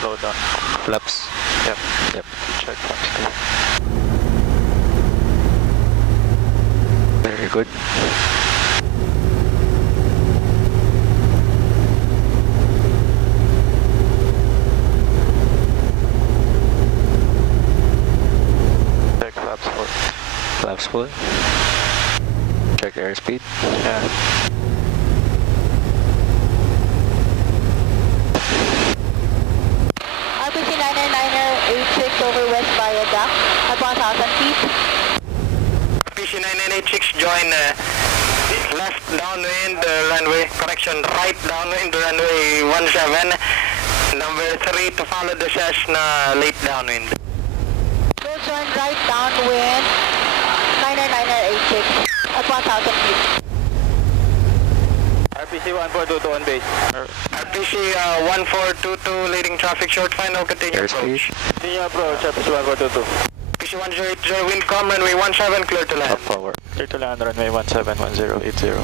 slow down. Flaps. Yep. Yep. Check flaps clear. Very good. Check flaps full. Flaps full. Check airspeed. Yeah. RPC 999er86 over West Viaduct at 1,000 feet. RPC 9986, join left downwind runway, correction, right downwind runway 17. Number 3 to follow the Cessna late downwind. Go join right downwind 999er86 at 1,000 feet. RPC 1422 on base. RPC 1422 leading traffic short final, continue approach. Airspeed. Continue approach, RPC 1422. RPC 180, wind calm, runway 17, clear to land. Up power. Clear to land, runway 171080.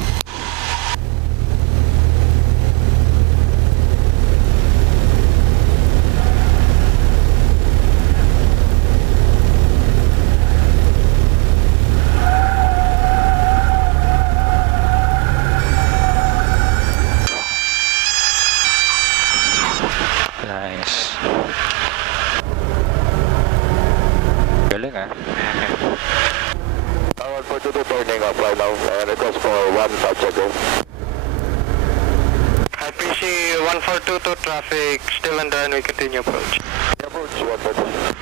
Nice. Galing ah. Tower 422 turning up right now, and request for one subject. RPC 1422 traffic still on the runway, continue approach. Approach 142.